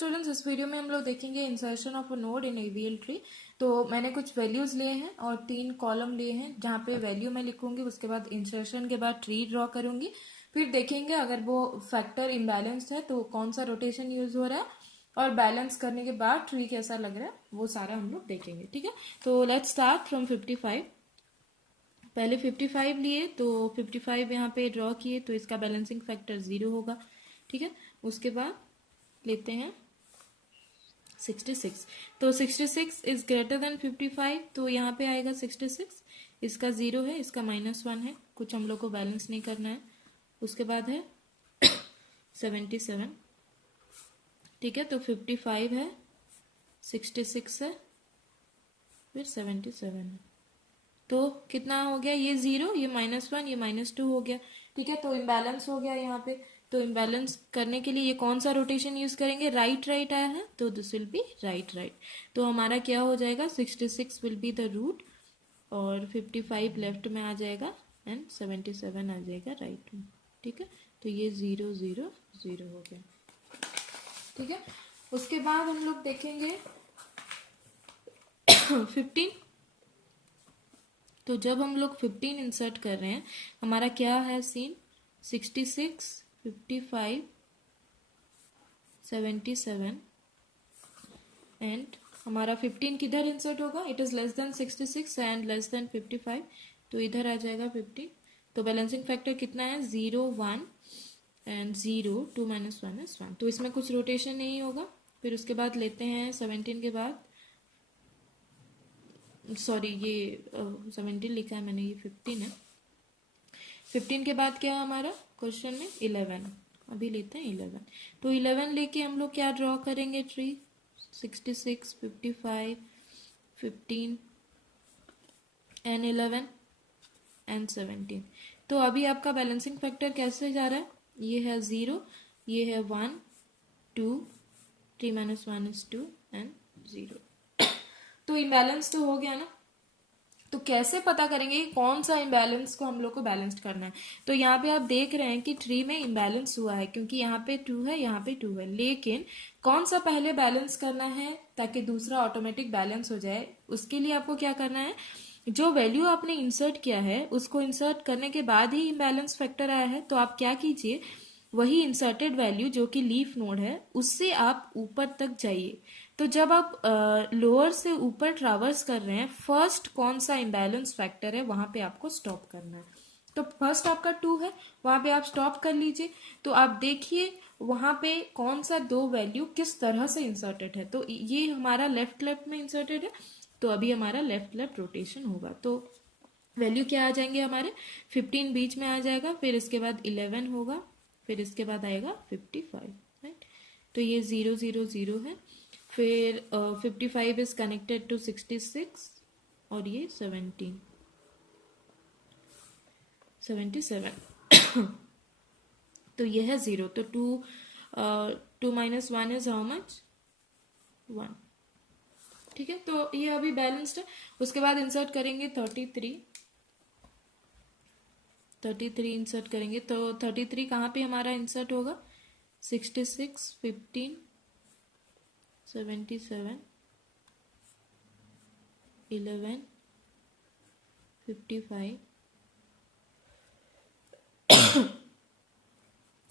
Students, इस video में हम लोग देखेंगे insertion of a node in AVL tree. तो मैंने कुछ वैल्यूज लिए हैं और 3 कॉलम लिए हैं जहाँ पे वैल्यू मैं लिखूंगी, उसके बाद इंसर्शन के बाद ट्री ड्रॉ करूंगी, फिर देखेंगे अगर वो फैक्टर इम्बैलेंस्ड है तो कौन सा रोटेशन यूज हो रहा है, और बैलेंस करने के बाद ट्री कैसा लग रहा है वो सारा हम लोग देखेंगे। ठीक है, तो लेट्स स्टार्ट फ्रॉम 55। पहले 55 लिए तो 55 यहाँ पे ड्रॉ किए तो इसका बैलेंसिंग फैक्टर 0 होगा। ठीक है, उसके बाद लेते हैं 66। तो 66 इज ग्रेटर देन 55, तो यहाँ पे आएगा 66, इसका 0 है, इसका -1 है, कुछ हम लोग को बैलेंस नहीं करना है। उसके बाद है 77। ठीक है, तो 55 है, 66 है, फिर 77 है, तो कितना हो गया, ये 0, ये -1, ये -2 हो गया। ठीक है, तो इम्बैलेंस हो गया यहाँ पे। तो इम्बैलेंस करने के लिए ये कौन सा रोटेशन यूज करेंगे, राइट राइट आया है तो this will be right right. तो हमारा क्या हो जाएगा, 66 विल बी द रूट और 55 लेफ्ट में आ जाएगा एंड 77 आ जाएगा राइट में। ठीक है, तो ये 0 0 0 हो गया। ठीक है, उसके बाद हम लोग देखेंगे 15। तो जब हम लोग 15 इंसर्ट कर रहे हैं, हमारा क्या है सीन, 66, 55, 77 एंड हमारा 15 किधर इंसर्ट होगा, it is less than 66 and less than 55, तो इधर आ जाएगा 15। तो बैलेंसिंग फैक्टर कितना है, 0 1 एंड 0, 2 - 1 is 1, तो इसमें कुछ रोटेशन नहीं होगा। फिर उसके बाद लेते हैं 17 के बाद, सॉरी ये 17 लिखा है मैंने, ये 15 है। 15 के बाद क्या है हमारा क्वेश्चन में, 11। अभी लेते हैं 11। तो 11 लेके हम लोग क्या ड्रॉ करेंगे, ट्री 66, 55, 15 एंड 11 एंड 17। तो अभी आपका बैलेंसिंग फैक्टर कैसे जा रहा है, ये है 0, ये है 1 2, 3 - 1 is 2 एंड 0। तो इम्बैलेंस तो हो गया ना। तो कैसे पता करेंगे कि कौन सा इम्बैलेंस को हम लोग को बैलेंस्ड करना है। तो यहाँ पे आप देख रहे हैं कि ट्री में इम्बैलेंस हुआ है क्योंकि यहाँ पे 2 है, यहाँ पे 2 है, लेकिन कौन सा पहले बैलेंस करना है ताकि दूसरा ऑटोमेटिक बैलेंस हो जाए, उसके लिए आपको क्या करना है, जो वैल्यू आपने इंसर्ट किया है उसको इंसर्ट करने के बाद ही इम्बैलेंस फैक्टर आया है, तो आप क्या कीजिए, वही इंसर्टेड वैल्यू जो कि लीफ नोड है उससे आप ऊपर तक जाइए। तो जब आप लोअर से ऊपर ट्रैवर्स कर रहे हैं, फर्स्ट कौन सा इम्बैलेंस फैक्टर है वहां पे आपको स्टॉप करना है। तो फर्स्ट आपका 2 है, वहां पे आप स्टॉप कर लीजिए। तो आप देखिए वहां पे कौन सा 2 वैल्यू किस तरह से इंसर्टेड है। तो ये हमारा लेफ्ट लेफ्ट में इंसर्टेड है, तो अभी हमारा लेफ्ट लेफ्ट रोटेशन होगा। तो वैल्यू क्या आ जाएंगे हमारे, 15 बीच में आ जाएगा, फिर इसके बाद 11 होगा, फिर इसके बाद आएगा 55, राइट। तो ये 0 0 0 है, फिर 55 इज कनेक्टेड टू 66 और ये 77 तो ये है 0। तो 2 - 1 इज हाउ मच, 1। ठीक है, तो ये अभी बैलेंस्ड है। उसके बाद इंसर्ट करेंगे 33 इंसर्ट करेंगे, तो 33 कहाँ पे हमारा इंसर्ट होगा, 66, 15, 77, 11, 55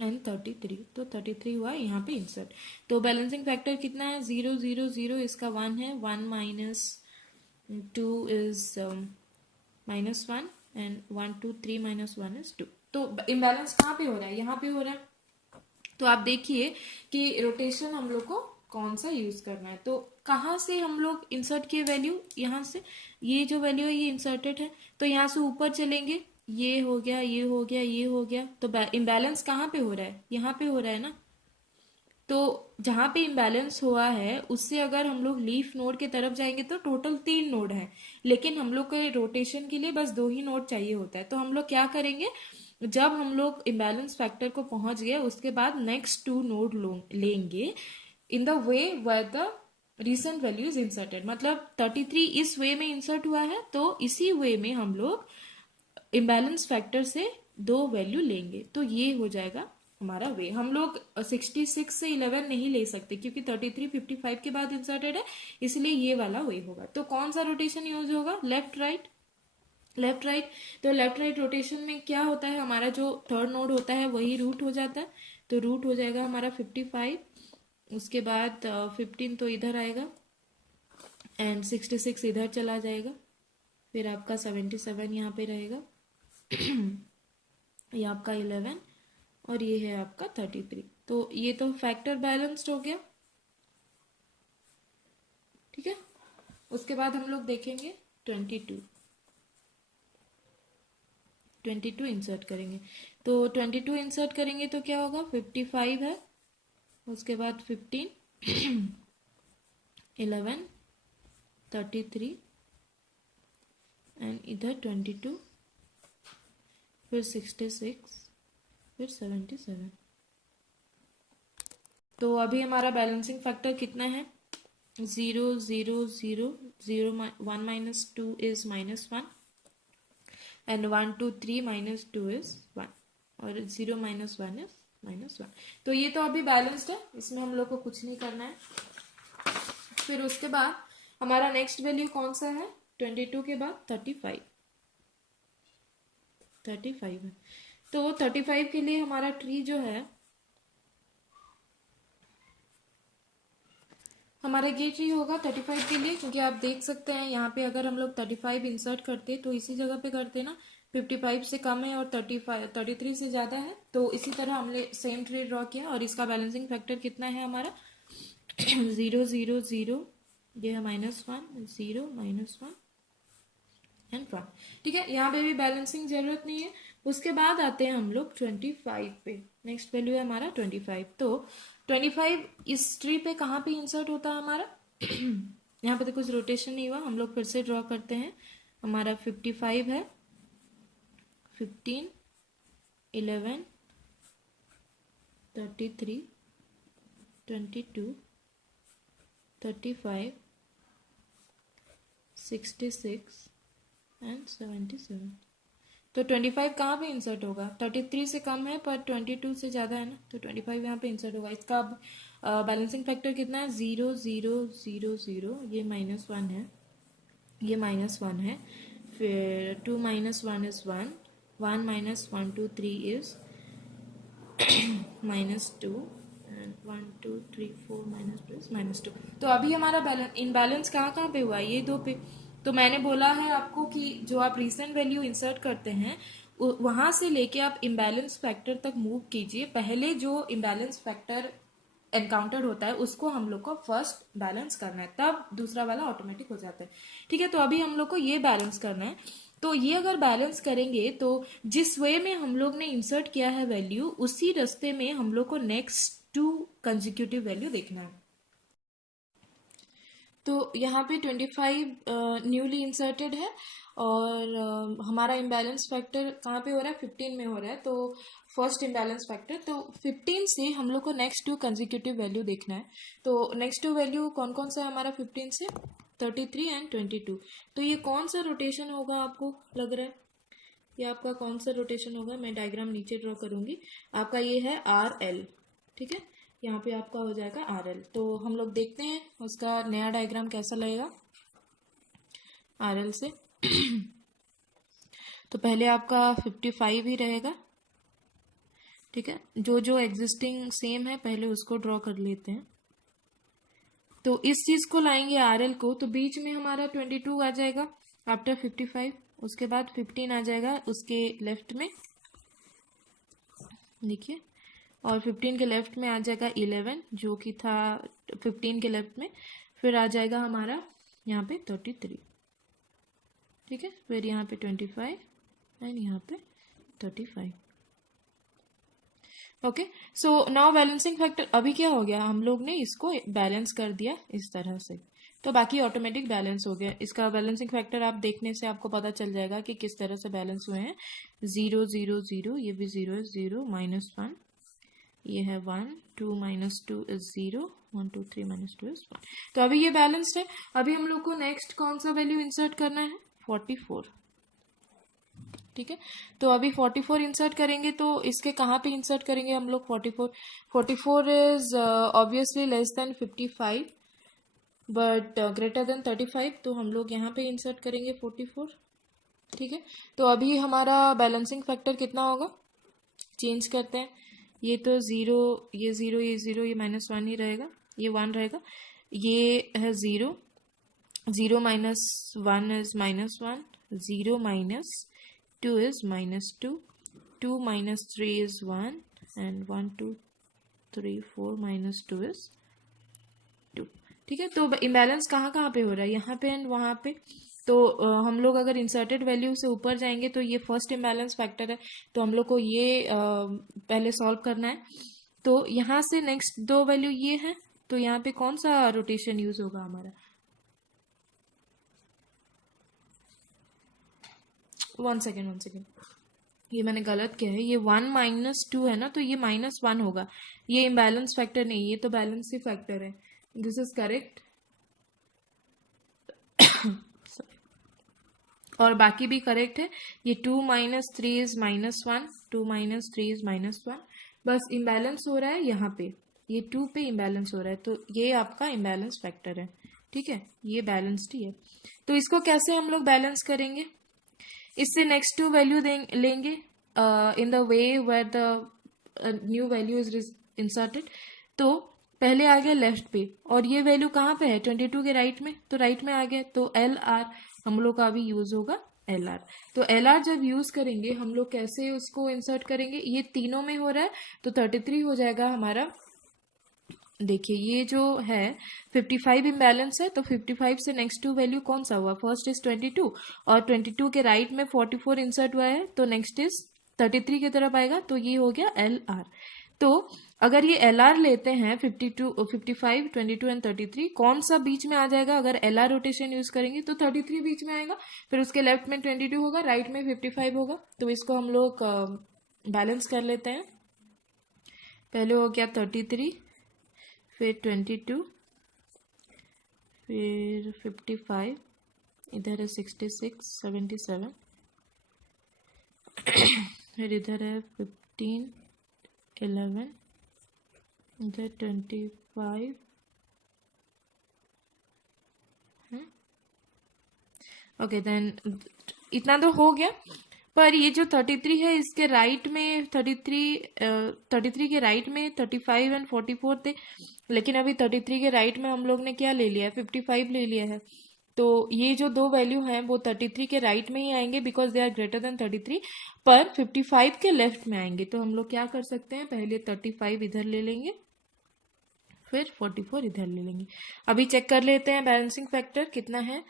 एंड 33। तो 33 हुआ यहाँ पे इंसर्ट। तो बैलेंसिंग फैक्टर कितना है, 0 0 0, इसका 1 है, 1 - 2 इज -1 एंड 1 2 3 - 1 is 2। तो इम्बैलेंस कहाँ पे हो रहा है, यहाँ पे हो रहा है। तो आप देखिए कि रोटेशन हम लोग को कौन सा यूज करना है। तो कहाँ से हम लोग इंसर्ट किए वैल्यू, यहाँ से ये जो वैल्यू है ये इंसर्टेड है, तो यहाँ से ऊपर चलेंगे, ये हो गया, ये हो गया, ये हो गया। तो इम्बैलेंस कहाँ पे हो रहा है, यहाँ पे हो रहा है ना। तो जहां पे इम्बैलेंस हुआ है उससे अगर हम लोग लीफ नोड के तरफ जाएंगे तो टोटल 3 नोड है, लेकिन हम लोग को रोटेशन के लिए बस 2 ही नोड चाहिए होता है। तो हम लोग क्या करेंगे, जब हम लोग इम्बैलेंस फैक्टर को पहुंच गए उसके बाद नेक्स्ट 2 नोड लेंगे in the way where the recent value is inserted. मतलब 33 इस वे में इंसर्ट हुआ है, तो इसी वे में हम लोग इम्बैलेंस फैक्टर से 2 वैल्यू लेंगे, तो ये हो जाएगा हमारा वे। हम लोग 66 से 11 नहीं ले सकते क्योंकि 33 55 के बाद इंसर्टेड है, इसलिए ये वाला वे होगा। तो कौन सा रोटेशन यूज होगा? Left right, left right. तो लेफ्ट राइट रोटेशन में क्या होता है, हमारा जो थर्ड नोड होता है वही रूट हो जाता है, तो रूट हो जाएगा हमारा 55, उसके बाद 15 तो इधर आएगा एंड 66 इधर चला जाएगा, फिर आपका 77 यहाँ पे रहेगा ये आपका 11 और ये है आपका 33। तो ये तो फैक्टर बैलेंस्ड हो गया, ठीक है। उसके बाद हम लोग देखेंगे 22 इंसर्ट करेंगे। तो 22 इंसर्ट करेंगे तो क्या होगा, 55 है, उसके बाद 15 11 33 एंड इधर 22, फिर 66, फिर 77। तो अभी हमारा बैलेंसिंग फैक्टर कितना है, 0 0 0 0 1 minus 2 is -1 and 1 2 3 minus 2 is 1 और 0 माइनस 1 इज -1। तो ये तो अभी बैलेंस्ड है, इसमें हम लोग को कुछ नहीं करना है। फिर उसके बाद हमारा नेक्स्ट वैल्यू कौन सा है, 22 के बाद 35 है। तो 35 के लिए हमारा ट्री जो है, हमारा ये ट्री होगा 35 के लिए, क्योंकि आप देख सकते हैं यहाँ पे अगर हम लोग 35 इंसर्ट करते तो इसी जगह पे करते ना, 55 से कम है और 33 से ज़्यादा है, तो इसी तरह हमने सेम ट्री ड्रॉ किया और इसका बैलेंसिंग फैक्टर कितना है हमारा 0 0 0, ये है -1 0 -1 एंड 1, ठीक है। यहाँ पे भी बैलेंसिंग जरूरत नहीं है। उसके बाद आते हैं हम लोग 25 पे, नेक्स्ट वैल्यू है हमारा 25। तो 25 इस ट्री पे कहाँ पे इंसर्ट होता है हमारा यहाँ पे तो कुछ रोटेशन नहीं हुआ, हम लोग फिर से ड्रॉ करते हैं। हमारा 55 है, 15 11 33 22 35 66 एंड 77। तो 25 कहाँ पे इंसर्ट होगा, 33 से कम है पर 22 से ज़्यादा है ना, तो 25 यहाँ पे इंसर्ट होगा। इसका बैलेंसिंग फैक्टर कितना है, 0 0 0 0, ये -1 है, ये -1 है, फिर 2 - 1 is 1, 1 - 1 2 3 is -2 एंड 1 2 3 4 -2 is -2। तो अभी हमारा इनबैलेंस कहाँ पे हुआ है, ये दो पे। तो मैंने बोला है आपको कि जो आप रिसेंट वैल्यू इंसर्ट करते हैं वहां से लेके आप इम्बैलेंस फैक्टर तक मूव कीजिए। पहले जो इम्बैलेंस फैक्टर एनकाउंटर होता है उसको हम लोग को फर्स्ट बैलेंस करना है, तब दूसरा वाला ऑटोमेटिक हो जाता है, ठीक है। तो अभी हम लोग को ये बैलेंस करना है। तो ये अगर बैलेंस करेंगे तो जिस वे में हम लोग ने इंसर्ट किया है वैल्यू, उसी रास्ते में हम लोग को नेक्स्ट 2 कंसेक्यूटिव वैल्यू देखना है। तो यहाँ पे 25 न्यूली इंसर्टेड है और हमारा इम्बैलेंस फैक्टर कहाँ पे हो रहा है, 15 में हो रहा है। तो फर्स्ट इम्बैलेंस फैक्टर, तो 15 से हम लोग को नेक्स्ट 2 कंसेक्यूटिव वैल्यू देखना है। तो नेक्स्ट 2 वैल्यू कौन कौन सा है हमारा, 15 से 33 एंड 22। तो ये कौन सा रोटेशन होगा आपको लग रहा है, ये आपका कौन सा रोटेशन होगा, मैं डायग्राम नीचे ड्रॉ करूंगी। आपका ये है RL, ठीक है, यहाँ पे आपका हो जाएगा RL। तो हम लोग देखते हैं उसका नया डायग्राम कैसा लगेगा RL से तो पहले आपका 55 ही रहेगा, ठीक है। जो जो एग्जिस्टिंग सेम है पहले उसको ड्रॉ कर लेते हैं। तो इस चीज को लाएंगे RL को, तो बीच में हमारा 22 आ जाएगा आफ्टर 55, उसके बाद 15 आ जाएगा उसके लेफ्ट में, देखिए, और 15 के लेफ्ट में आ जाएगा 11 जो कि था 15 के लेफ्ट में, फिर आ जाएगा हमारा यहाँ पे 33, ठीक है, फिर यहाँ पे 25 एंड यहाँ पे 35। Okay, so now balancing factor अभी क्या हो गया, हम लोग ने इसको बैलेंस कर दिया इस तरह से, तो बाकी ऑटोमेटिक बैलेंस हो गया। इसका बैलेंसिंग फैक्टर आप देखने से आपको पता चल जाएगा कि किस तरह से बैलेंस हुए हैं। 0 0 0, ये भी 0 है, 0 -1, ये है 1 2 - 2 is 0 1 2 3 -2 is 1। तो अभी ये बैलेंस्ड है। अभी हम लोग को नेक्स्ट कौन सा वैल्यू इंसर्ट करना है, 44। ठीक है। तो अभी 44 इंसर्ट करेंगे, तो इसके कहाँ पे इंसर्ट करेंगे हम लोग? 44 is obviously less than 55 but greater than 35, तो हम लोग यहाँ पे इंसर्ट करेंगे 44। ठीक है। तो अभी हमारा बैलेंसिंग फैक्टर कितना होगा? चेंज करते हैं, ये तो ज़ीरो, ये ज़ीरो, ये ज़ीरो, ये -1 ही रहेगा, ये 1 रहेगा, ये है zero, zero -1 is -1, zero -2 is -2, 2 -3 is 1, and 1 2 3 4 -2 is 2। ठीक है। तो इम्बैलेंस कहाँ कहाँ पे हो रहा है? यहाँ पे एंड वहाँ पे। तो हम लोग अगर इंसर्टेड वैल्यू से ऊपर जाएंगे तो ये फर्स्ट इम्बैलेंस फैक्टर है, तो हम लोग को ये पहले सॉल्व करना है। तो यहाँ से नेक्स्ट दो वैल्यू ये है, तो यहाँ पे कौन सा रोटेशन यूज होगा हमारा? 1 सेकेंड, ये मैंने गलत किया है, ये 1 -2 है ना, तो ये -1 होगा, ये इम्बैलेंस फैक्टर नहीं, ये तो बैलेंस ही फैक्टर है। This is correct. और बाकी भी करेक्ट है। ये 2 -3 इज -1, 2 -3 इज -1, बस इम्बैलेंस हो रहा है यहाँ पे, ये 2 पे इम्बैलेंस हो रहा है, तो ये आपका इम्बैलेंस फैक्टर है। ठीक है, ये बैलेंस्ड ही है। तो इसको कैसे हम लोग बैलेंस करेंगे? इससे नेक्स्ट टू वैल्यू लेंगे in the way where the new value is inserted. तो पहले आ गया लेफ्ट पे, और ये वैल्यू कहाँ पे है? 22 के राइट में, तो राइट में आ गया, तो LR हम लोग का अभी यूज होगा LR। तो LR जब यूज करेंगे हम लोग कैसे उसको इंसर्ट करेंगे? ये तीनों में हो रहा है, तो 33 हो जाएगा हमारा। देखिए ये जो है 55 इम्बैलेंस है, तो 55 से नेक्स्ट टू वैल्यू कौन सा हुआ? फर्स्ट इज 22, और 22 के राइट में 44 इंसर्ट हुआ है, तो नेक्स्ट इज 33 की तरफ आएगा, तो ये हो गया LR। तो अगर ये LR लेते हैं 52, 55, 22 एंड 33, कौन सा बीच में आ जाएगा? अगर LR रोटेशन यूज करेंगे तो 33 बीच में आएगा, फिर उसके लेफ्ट में 22 होगा, राइट में 55 होगा। तो इसको हम लोग बैलेंस कर लेते हैं। पहले हो गया 33, फिर 22, फिर 55, इधर है 66, 77, फिर इधर है 15, 11, इधर 25, ओके देन इतना तो हो गया। पर ये जो 33 है इसके राइट में 33 के राइट में 35 एंड 44 थे, लेकिन अभी 33 के राइट में हम लोग ने क्या ले लिया है? 55 ले लिया है। तो ये जो दो वैल्यू हैं वो 33 के राइट में ही आएंगे because they are greater than 33, पर 55 के लेफ्ट में आएंगे। तो हम लोग क्या कर सकते हैं? पहले 35 इधर ले लेंगे, फिर 44 इधर ले लेंगे। अभी चेक कर लेते हैं बैलेंसिंग फैक्टर कितना है।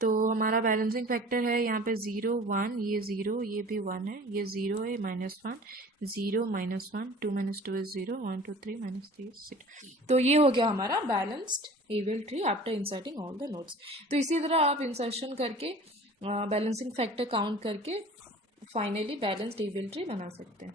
तो हमारा बैलेंसिंग फैक्टर है यहाँ पे 0 1, ये 0, ये भी 1 है, ये 0 है, -1, 0 -1, 2 -2 is 0, 1 2 3 -3 is 6। तो ये हो गया हमारा balanced able tree after inserting all the nodes. तो इसी तरह आप इंसर्शन करके बैलेंसिंग फैक्टर काउंट करके फाइनली बैलेंस्ड एबल ट्री बना सकते हैं।